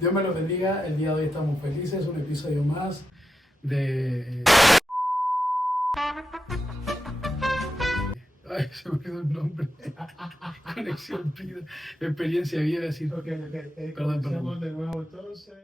Dios me lo bendiga. El día de hoy estamos felices. Un episodio más de... Ay, se me olvidó el nombre. Conexión Vida. Experiencia vida. Decir... Ok, Perdón, comencemos perdón. de nuevo entonces.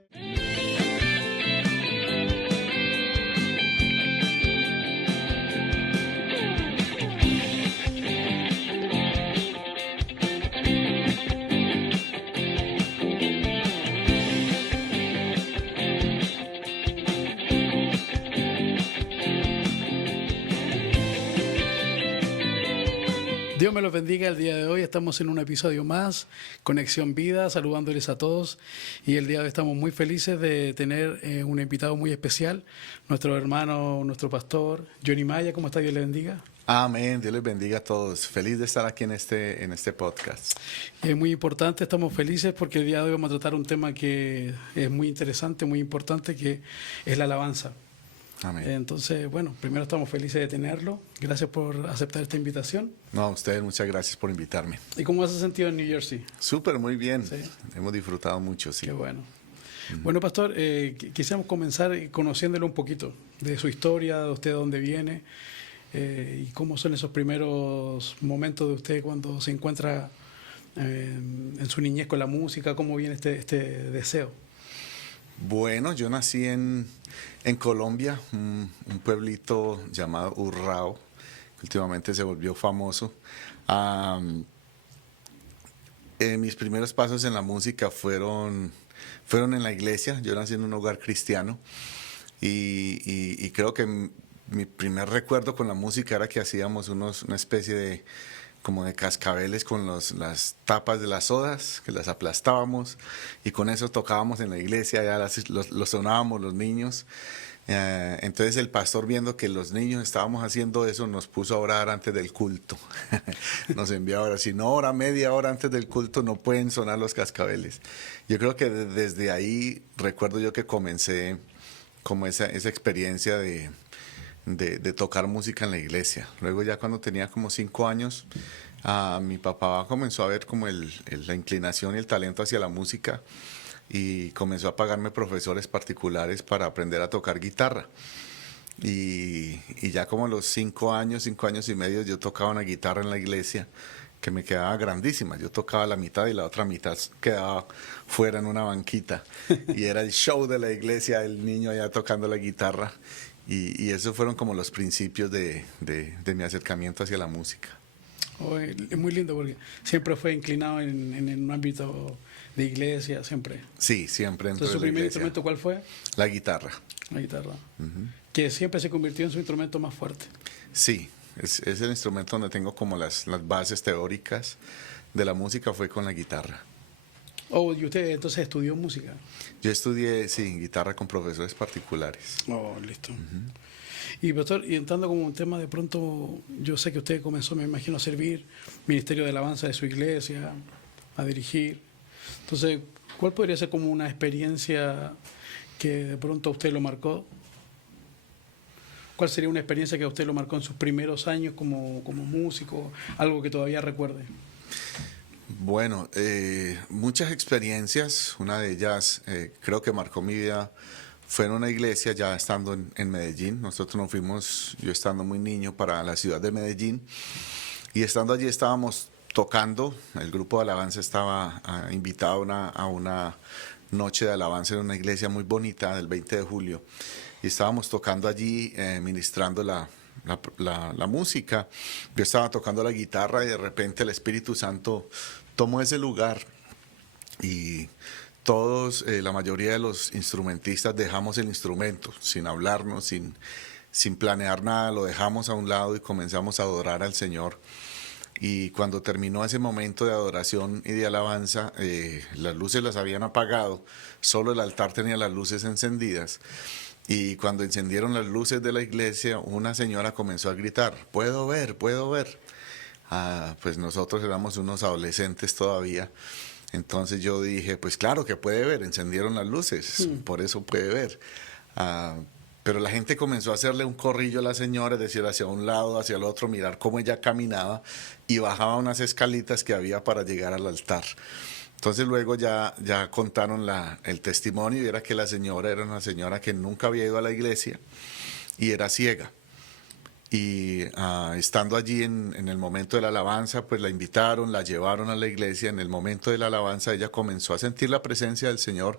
Dios me los bendiga. El día de hoy estamos en un episodio más, Conexión Vida, saludándoles a todos. Y el día de hoy estamos muy felices de tener un invitado muy especial, nuestro hermano, nuestro pastor, Johnny Maya. ¿Cómo está? Dios le bendiga. Amén, Dios les bendiga a todos. Feliz de estar aquí en este podcast. Es muy importante, estamos felices porque el día de hoy vamos a tratar un tema que es muy interesante, muy importante, que es la alabanza. Amén. Entonces, bueno, primero estamos felices de tenerlo. Gracias por aceptar esta invitación. No, a ustedes muchas gracias por invitarme. ¿Y cómo has sentido en New Jersey? Súper, muy bien. Sí. Hemos disfrutado mucho, sí. Qué bueno. Bueno, pastor, quisiéramos comenzar conociéndolo un poquito de su historia, de usted de dónde viene y cómo son esos primeros momentos de usted cuando se encuentra en su niñez con la música, cómo viene este deseo. Bueno, yo nací en Colombia, un pueblito llamado Urrao, que últimamente se volvió famoso. Mis primeros pasos en la música fueron en la iglesia. Yo nací en un hogar cristiano y creo que mi primer recuerdo con la música era que hacíamos una especie de como de cascabeles con las tapas de las sodas, que las aplastábamos y con eso tocábamos en la iglesia, ya los sonábamos los niños. Entonces el pastor, viendo que los niños estábamos haciendo eso, nos puso a orar antes del culto. Nos envió a orar. Si no ora media hora antes del culto, no pueden sonar los cascabeles. Yo creo que desde ahí recuerdo yo que comencé como esa experiencia de tocar música en la iglesia. Luego ya cuando tenía como 5 años, mi papá comenzó a ver como la inclinación y el talento hacia la música y comenzó a pagarme profesores particulares para aprender a tocar guitarra. Y ya como a los 5 años, 5 años y medio, yo tocaba una guitarra en la iglesia que me quedaba grandísima. Yo tocaba la mitad y la otra mitad quedaba fuera en una banquita. Y era el show de la iglesia, el niño allá tocando la guitarra. Y esos fueron como los principios de mi acercamiento hacia la música. Oh, es muy lindo porque siempre fue inclinado en un ámbito de iglesia, siempre. Sí, siempre dentro Entonces, de ¿su la primer iglesia. instrumento cuál fue? La guitarra. La guitarra. Que siempre se convirtió en su instrumento más fuerte. Sí, es el instrumento donde tengo como las bases teóricas de la música, fue con la guitarra. Oh, y usted entonces estudió música. Yo estudié, sí, guitarra con profesores particulares. Oh, listo. Y pastor, y entrando como un tema de pronto, yo sé que usted comenzó, me imagino, a servir ministerio de alabanza de su iglesia, a dirigir. Entonces, ¿cuál podría ser como una experiencia que de pronto a usted lo marcó? ¿Cuál sería una experiencia que a usted lo marcó en sus primeros años como músico? Algo que todavía recuerde. Bueno, muchas experiencias. Una de ellas creo que marcó mi vida fue en una iglesia ya estando en Medellín. Nosotros nos fuimos, yo estando muy niño, para la ciudad de Medellín. Y estando allí estábamos tocando. El grupo de alabanza estaba invitado a una noche de alabanza en una iglesia muy bonita del 20 de julio. Y estábamos tocando allí, ministrando la música. Yo estaba tocando la guitarra y de repente el Espíritu Santo tomó ese lugar y todos, la mayoría de los instrumentistas dejamos el instrumento sin hablarnos, sin planear nada, lo dejamos a un lado y comenzamos a adorar al Señor. Y cuando terminó ese momento de adoración y de alabanza, las luces las habían apagado, solo el altar tenía las luces encendidas. Y cuando encendieron las luces de la iglesia, una señora comenzó a gritar: "¡Puedo ver, puedo ver!". Pues nosotros éramos unos adolescentes todavía. Entonces yo dije, pues claro que puede ver, encendieron las luces, por eso puede ver. Pero la gente comenzó a hacerle un corrillo a la señora, es decir, hacia un lado, hacia el otro, mirar cómo ella caminaba y bajaba unas escalitas que había para llegar al altar. Entonces luego ya contaron el testimonio y era que la señora era una señora que nunca había ido a la iglesia y era ciega. Y estando allí en el momento de la alabanza, pues la invitaron, la llevaron a la iglesia. En el momento de la alabanza ella comenzó a sentir la presencia del Señor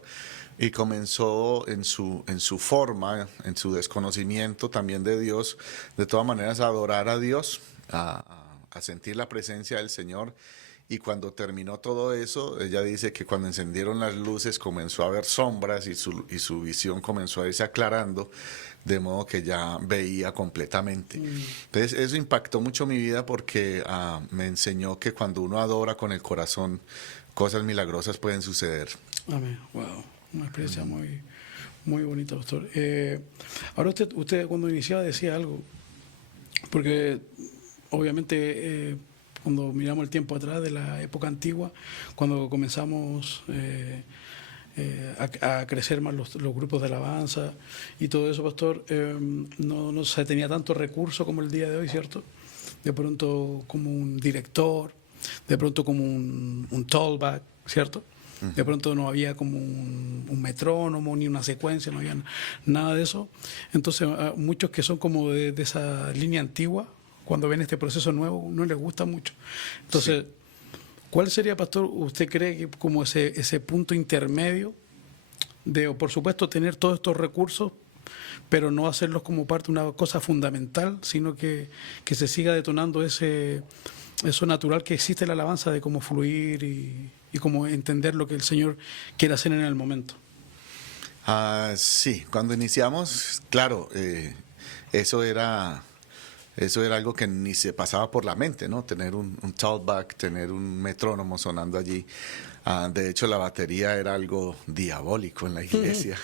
y comenzó en su forma, en su desconocimiento también de Dios, de todas maneras a adorar a Dios, a sentir la presencia del Señor. Y cuando terminó todo eso, ella dice que cuando encendieron las luces comenzó a ver sombras y su visión comenzó a irse aclarando, de modo que ya veía completamente. Entonces eso impactó mucho mi vida porque me enseñó que cuando uno adora con el corazón, cosas milagrosas pueden suceder. Amén. Wow, una experiencia muy, muy bonita, pastor. Ahora usted cuando iniciaba decía algo, porque obviamente cuando miramos el tiempo atrás de la época antigua, cuando comenzamos a crecer más los grupos de alabanza y todo eso, pastor, no se tenía tanto recurso como el día de hoy, ¿cierto? De pronto como un director, de pronto como un talkback, ¿cierto? De pronto no había como un metrónomo ni una secuencia, no había nada de eso. Entonces, a muchos que son como de esa línea antigua, cuando ven este proceso nuevo, no les gusta mucho. Entonces, sí. ¿Cuál sería, pastor, usted cree que como ese punto intermedio de, por supuesto, tener todos estos recursos, pero no hacerlos como parte de una cosa fundamental, sino que se siga detonando eso natural que existe en la alabanza de cómo fluir y cómo entender lo que el Señor quiere hacer en el momento? Sí, cuando iniciamos, claro, eso era algo que ni se pasaba por la mente, ¿no? Tener un talkback, tener un metrónomo sonando allí. De hecho, la batería era algo diabólico en la iglesia.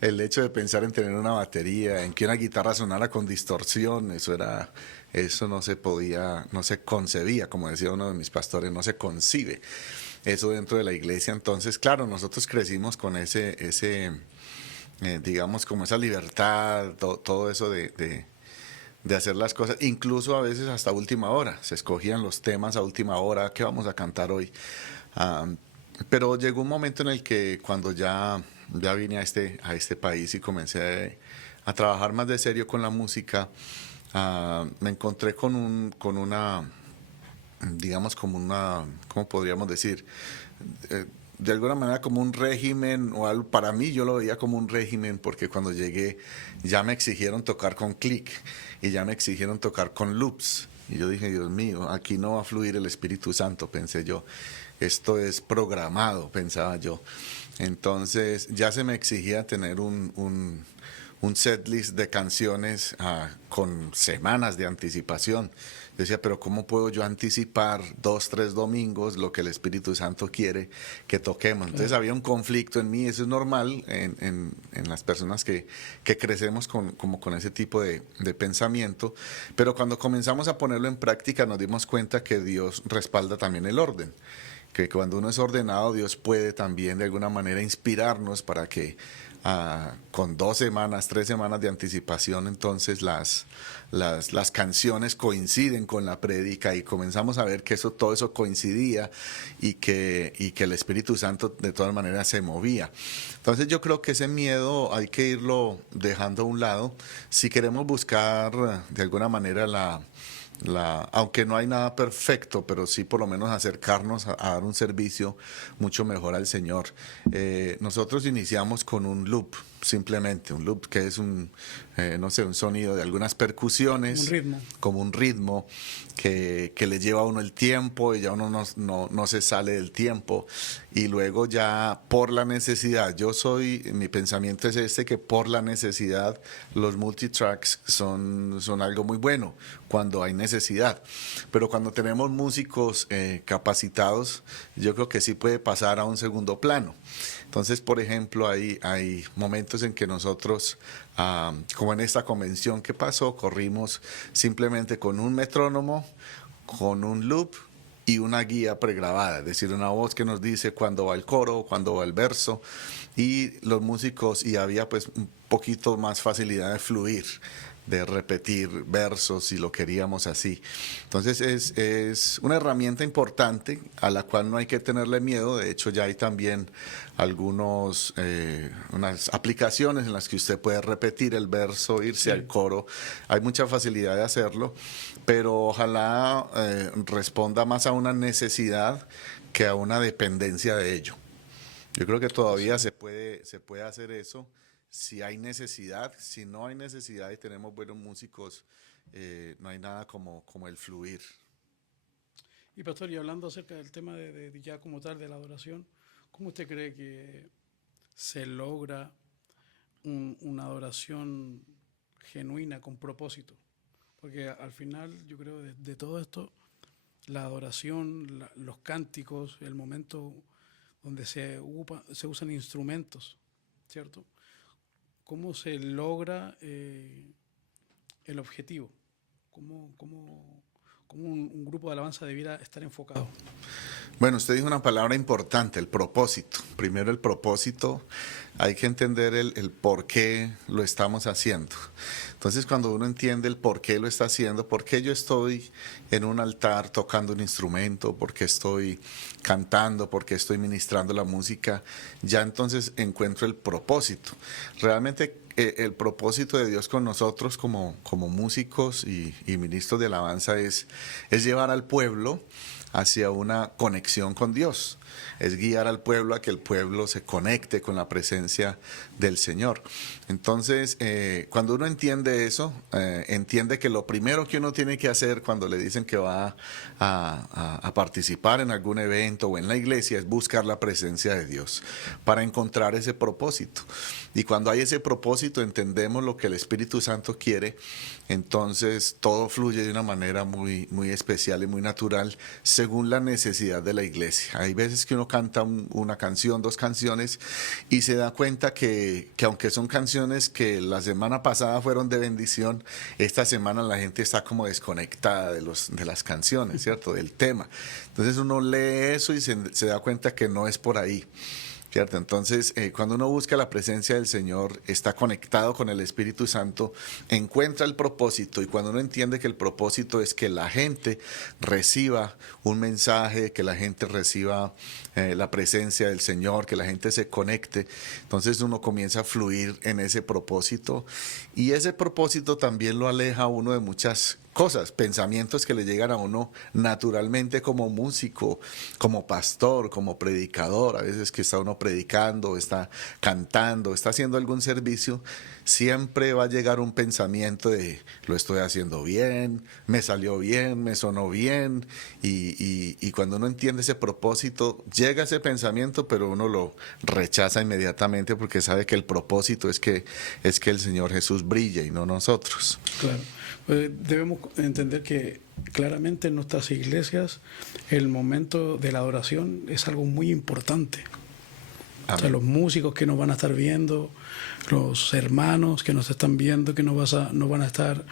El hecho de pensar en tener una batería, en que una guitarra sonara con distorsión, eso no se podía, no se concebía, como decía uno de mis pastores, no se concibe eso dentro de la iglesia. Entonces, claro, nosotros crecimos con digamos, como esa libertad, todo eso de hacer las cosas, incluso a veces hasta última hora. Se escogían los temas a última hora, ¿qué vamos a cantar hoy? Pero llegó un momento en el que cuando ya vine a este país y comencé a trabajar más de serio con la música, me encontré con una, digamos, ¿cómo podríamos decir? De alguna manera como un régimen o algo. Para mí yo lo veía como un régimen porque cuando llegué ya me exigieron tocar con click y ya me exigieron tocar con loops y yo dije, Dios mío, aquí no va a fluir el Espíritu Santo, pensé yo, esto es programado, pensaba yo. Entonces ya se me exigía tener un setlist de canciones con semanas de anticipación. Yo decía, pero ¿cómo puedo yo anticipar 2, 3 domingos lo que el Espíritu Santo quiere que toquemos? Entonces había un conflicto en mí, eso es normal en las personas que crecemos como con ese tipo de pensamiento, pero cuando comenzamos a ponerlo en práctica nos dimos cuenta que Dios respalda también el orden, que cuando uno es ordenado Dios puede también de alguna manera inspirarnos para que con 2 semanas, 3 semanas de anticipación, entonces las canciones coinciden con la prédica y comenzamos a ver que todo eso coincidía y que el Espíritu Santo de todas maneras se movía. Entonces yo creo que ese miedo hay que irlo dejando a un lado si queremos buscar de alguna manera aunque no hay nada perfecto, pero sí por lo menos acercarnos a dar un servicio mucho mejor al Señor. Nosotros iniciamos con un loop, simplemente un loop que es un sonido de algunas percusiones, como un ritmo que le lleva a uno el tiempo y ya uno no se sale del tiempo. Y luego ya por la necesidad, mi pensamiento es que por la necesidad los multitracks son algo muy bueno cuando hay necesidad. Pero cuando tenemos músicos capacitados, yo creo que sí puede pasar a un segundo plano. Entonces, por ejemplo, hay momentos en que nosotros, como en esta convención que pasó, corrimos simplemente con un metrónomo, con un loop y una guía pregrabada, es decir, una voz que nos dice cuándo va el coro, cuándo va el verso, y los músicos, y había pues un poquito más facilidad de fluir de repetir versos si lo queríamos así. Entonces es una herramienta importante a la cual no hay que tenerle miedo. De hecho ya hay también unas aplicaciones en las que usted puede repetir el verso, irse al coro. Hay mucha facilidad de hacerlo, pero ojalá responda más a una necesidad que a una dependencia de ello. Yo creo que todavía se puede hacer eso si hay necesidad. Si no hay necesidad y tenemos buenos músicos, no hay nada como el fluir. Y pastor, y hablando acerca del tema de ya como tal de la adoración, ¿cómo usted cree que se logra una adoración genuina, con propósito? Porque al final yo creo de todo esto, la adoración, los cánticos, el momento donde se usan instrumentos, ¿cierto? ¿Cómo se logra el objetivo? ¿Cómo un grupo de alabanza debiera estar enfocado? Bueno, usted dijo una palabra importante, el propósito. Primero el propósito, hay que entender el por qué lo estamos haciendo. Entonces cuando uno entiende el por qué lo está haciendo, por qué yo estoy en un altar tocando un instrumento, por qué estoy cantando, por qué estoy ministrando la música, ya entonces encuentro el propósito. Realmente el propósito de Dios con nosotros como músicos y ministros de alabanza es llevar al pueblo hacia una conexión con Dios, es guiar al pueblo a que el pueblo se conecte con la presencia del Señor. Entonces, cuando uno entiende eso, entiende que lo primero que uno tiene que hacer cuando le dicen que va a participar en algún evento o en la iglesia es buscar la presencia de Dios para encontrar ese propósito. Y cuando hay ese propósito, entendemos lo que el Espíritu Santo quiere, entonces todo fluye de una manera muy, muy especial y muy natural según la necesidad de la iglesia. Hay veces que uno canta una canción, dos canciones y se da cuenta que aunque son canciones que la semana pasada fueron de bendición, esta semana la gente está como desconectada de las canciones, ¿cierto? Del tema. Entonces uno lee eso y se da cuenta que no es por ahí. ¿Cierto? Entonces, cuando uno busca la presencia del Señor, está conectado con el Espíritu Santo, encuentra el propósito, y cuando uno entiende que el propósito es que la gente reciba un mensaje, que la gente reciba la presencia del Señor, que la gente se conecte, entonces uno comienza a fluir en ese propósito, y ese propósito también lo aleja a uno de muchas cosas, pensamientos que le llegan a uno naturalmente como músico, como pastor, como predicador. A veces que está uno predicando, está cantando, está haciendo algún servicio, siempre va a llegar un pensamiento de lo estoy haciendo bien, me salió bien, me sonó bien, y cuando uno entiende ese propósito, llega ese pensamiento, pero uno lo rechaza inmediatamente porque sabe que el propósito es que el Señor Jesús brille y no nosotros. Claro. Debemos entender que claramente en nuestras iglesias el momento de la adoración es algo muy importante. O sea, los músicos que nos van a estar viendo, los hermanos que nos están viendo, que nos van a estar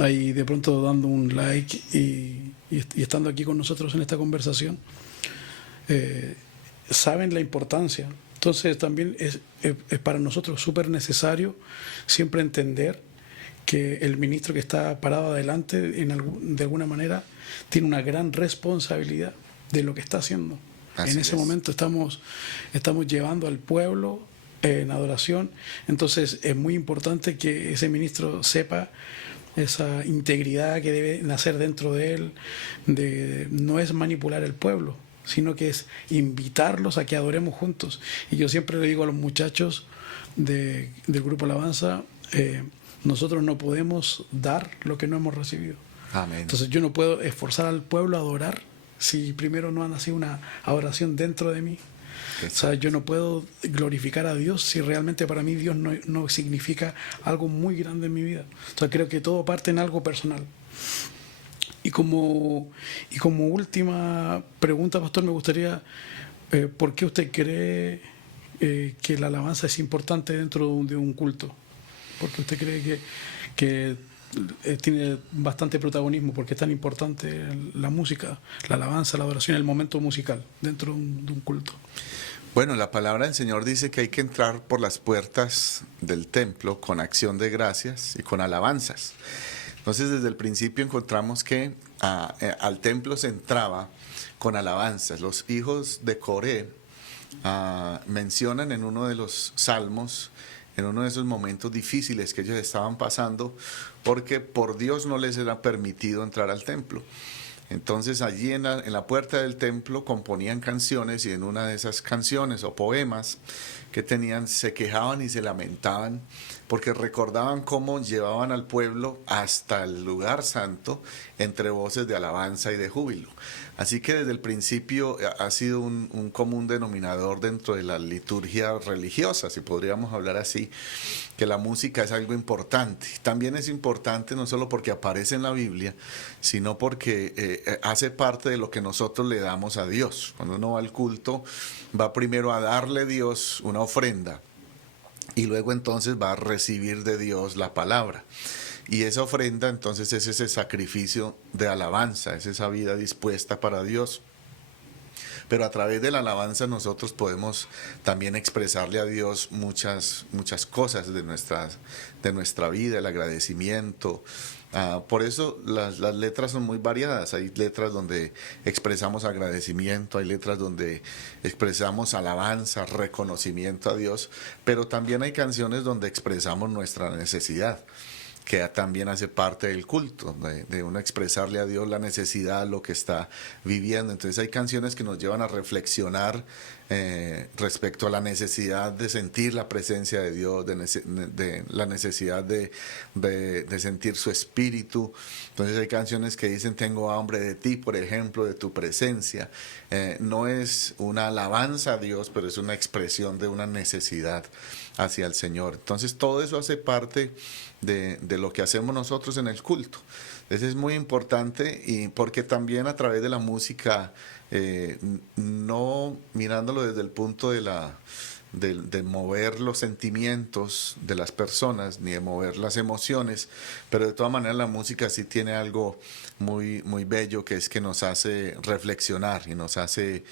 ahí de pronto dando un like y estando aquí con nosotros en esta conversación, saben la importancia. Entonces también es para nosotros súper necesario siempre entender que el ministro que está parado adelante de alguna manera tiene una gran responsabilidad de lo que está haciendo. Así en ese es. momento estamos llevando al pueblo en adoración, entonces es muy importante que ese ministro sepa esa integridad que debe nacer dentro de él, no es manipular el pueblo, sino que es invitarlos a que adoremos juntos. Y yo siempre le digo a los muchachos del Grupo Alabanza, nosotros no podemos dar lo que no hemos recibido. Amén. Entonces yo no puedo esforzar al pueblo a adorar si primero no ha nacido una adoración dentro de mí. Exacto. O sea, yo no puedo glorificar a Dios si realmente para mí Dios no significa algo muy grande en mi vida. O sea, creo que todo parte en algo personal. Y como última pregunta, pastor, me gustaría, ¿por qué usted cree que la alabanza es importante dentro de un culto? Porque usted cree que tiene bastante protagonismo, porque es tan importante la música, la alabanza, la adoración, el momento musical dentro de un culto. Bueno, la palabra del Señor dice que hay que entrar por las puertas del templo con acción de gracias y con alabanzas. Entonces, desde el principio encontramos que al templo se entraba con alabanzas. Los hijos de Coré mencionan en uno de los salmos, en uno de esos momentos difíciles que ellos estaban pasando, porque por Dios no les era permitido entrar al templo. Entonces allí en la puerta del templo componían canciones, y en una de esas canciones o poemas que tenían se quejaban y se lamentaban porque recordaban cómo llevaban al pueblo hasta el lugar santo entre voces de alabanza y de júbilo. Así que desde el principio ha sido un común denominador dentro de la liturgia religiosa, si podríamos hablar así, que la música es algo importante. También es importante no solo porque aparece en la Biblia, sino porque hace parte de lo que nosotros le damos a Dios. Cuando uno va al culto, va primero a darle a Dios una ofrenda y luego entonces va a recibir de Dios la palabra. Y esa ofrenda entonces es ese sacrificio de alabanza, es esa vida dispuesta para Dios. Pero a través de la alabanza nosotros podemos también expresarle a Dios muchas cosas de nuestra vida, el agradecimiento. Por eso las letras son muy variadas. Hay letras donde expresamos agradecimiento, hay letras donde expresamos alabanza, reconocimiento a Dios, pero también hay canciones donde expresamos nuestra necesidad, que también hace parte del culto, de uno expresarle a Dios la necesidad, lo que está viviendo. Entonces hay canciones que nos llevan a reflexionar respecto a la necesidad de sentir la presencia de Dios, de la necesidad de sentir su espíritu. Entonces hay canciones que dicen: tengo hambre de ti, por ejemplo, de tu presencia. No es una alabanza a Dios, pero es una expresión de una necesidad hacia el Señor. Entonces todo eso hace parte de lo que hacemos nosotros en el culto. Eso es muy importante, y porque también a través de la música, no mirándolo desde el punto de mover los sentimientos de las personas, ni de mover las emociones, pero de todas maneras la música sí tiene algo muy, muy bello, que es que nos hace reflexionar y nos hace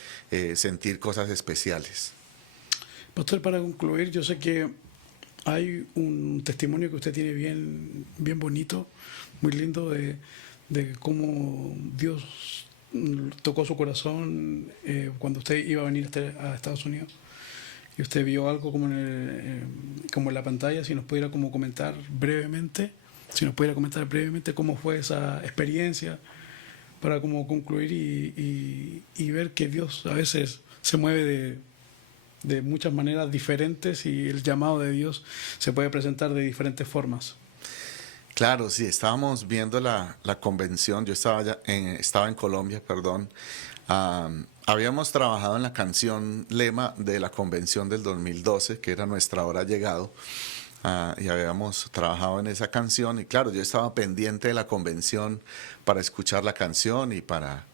sentir cosas especiales. Pastor, para concluir, yo sé que hay un testimonio que usted tiene bien, bien bonito, muy lindo, de cómo Dios tocó su corazón cuando usted iba a venir a Estados Unidos, y usted vio algo como como en la pantalla. Si nos pudiera como comentar brevemente, cómo fue esa experiencia, para como concluir y ver que Dios a veces se mueve de muchas maneras diferentes, y el llamado de Dios se puede presentar de diferentes formas. Claro, sí, estábamos viendo la convención. Yo estaba en Colombia, perdón. Habíamos trabajado en la canción lema de la convención del 2012, que era Nuestra Hora ha llegado. Y habíamos trabajado en esa canción, y claro, yo estaba pendiente de la convención para escuchar la canción y para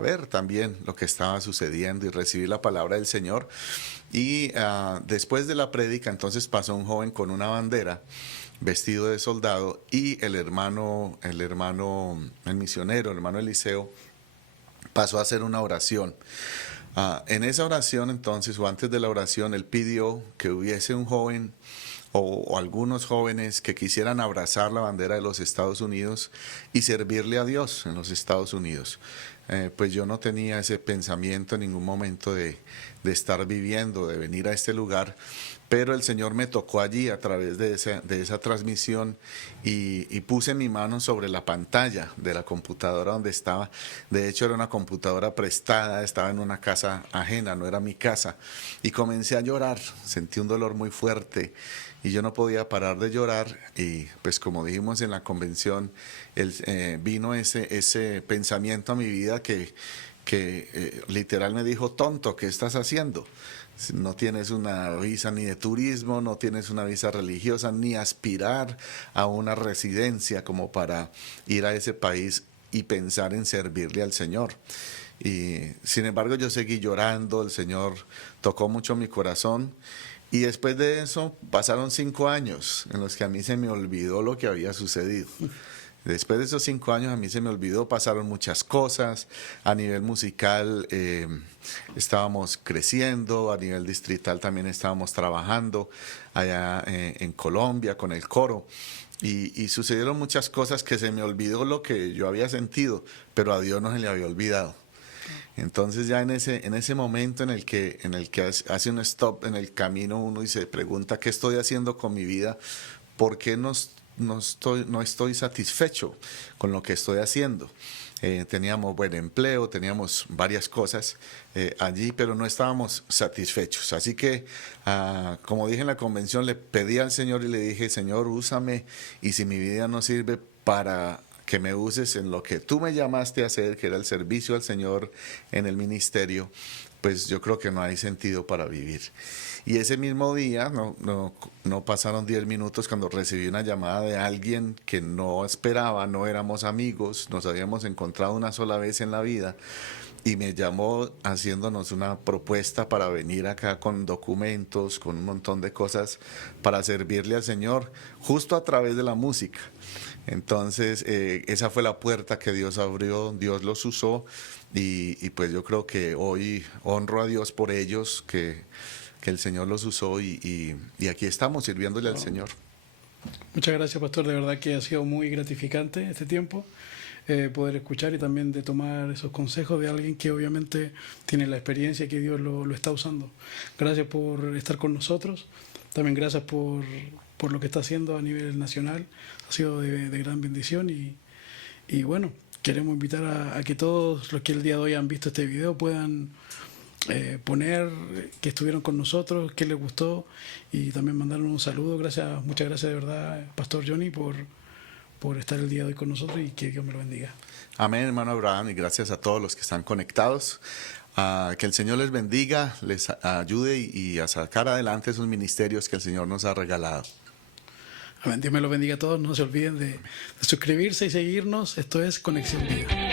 ver también lo que estaba sucediendo y recibir la palabra del Señor. Y después de la prédica, entonces pasó un joven con una bandera, vestido de soldado, y el misionero, el hermano Eliseo, pasó a hacer una oración. En esa oración entonces, o antes de la oración, él pidió que hubiese un joven o algunos jóvenes que quisieran abrazar la bandera de los Estados Unidos y servirle a Dios en los Estados Unidos. Pues yo no tenía ese pensamiento en ningún momento de estar viviendo, de venir a este lugar, pero el Señor me tocó allí a través de esa transmisión, y puse mi mano sobre la pantalla de la computadora donde estaba. De hecho, era una computadora prestada, estaba en una casa ajena, no era mi casa, y comencé a llorar. Sentí un dolor muy fuerte y yo no podía parar de llorar. Y pues, como dijimos en la convención, vino ese pensamiento a mi vida que literal me dijo: tonto, ¿qué estás haciendo? No tienes una visa ni de turismo, no tienes una visa religiosa, ni aspirar a una residencia como para ir a ese país y pensar en servirle al Señor. Y sin embargo yo seguí llorando. El Señor tocó mucho mi corazón, y después de eso pasaron 5 años en los que a mí se me olvidó lo que había sucedido. Después de esos 5 años a mí se me olvidó, pasaron muchas cosas. A nivel musical estábamos creciendo, a nivel distrital también estábamos trabajando allá en Colombia con el coro. Y sucedieron muchas cosas que se me olvidó lo que yo había sentido, pero a Dios no se le había olvidado. Entonces ya en ese momento en el que hace un stop en el camino uno y se pregunta qué estoy haciendo con mi vida, por qué no estoy satisfecho con lo que estoy haciendo. Teníamos buen empleo, teníamos varias cosas allí, pero no estábamos satisfechos. Así que, como dije en la convención, le pedí al Señor y le dije, Señor, úsame, y si mi vida no sirve para que me uses en lo que tú me llamaste a hacer, que era el servicio al Señor en el ministerio, pues yo creo que no hay sentido para vivir. Y ese mismo día, no pasaron 10 minutos cuando recibí una llamada de alguien que no esperaba, no éramos amigos, nos habíamos encontrado una sola vez en la vida, y me llamó haciéndonos una propuesta para venir acá con documentos, con un montón de cosas para servirle al Señor, justo a través de la música. Entonces, esa fue la puerta que Dios abrió, Dios los usó, y pues yo creo que hoy honro a Dios por ellos, que el Señor los usó, y aquí estamos sirviéndole al Señor. Muchas gracias, pastor. De verdad que ha sido muy gratificante este tiempo, poder escuchar y también de tomar esos consejos de alguien que obviamente tiene la experiencia que Dios lo está usando. Gracias por estar con nosotros. También gracias por lo que está haciendo a nivel nacional. Ha sido de gran bendición y bueno, queremos invitar a que todos los que el día de hoy han visto este video puedan poner que estuvieron con nosotros, que les gustó, y también mandarnos un saludo. Muchas gracias de verdad, Pastor Johnny, por estar el día de hoy con nosotros, y que Dios me lo bendiga. Amén, hermano Abraham, y gracias a todos los que están conectados. Que el Señor les bendiga, les ayude y a sacar adelante esos ministerios que el Señor nos ha regalado. Amén. Dios me lo bendiga a todos. No se olviden de suscribirse y seguirnos. Esto es Conexión Vida.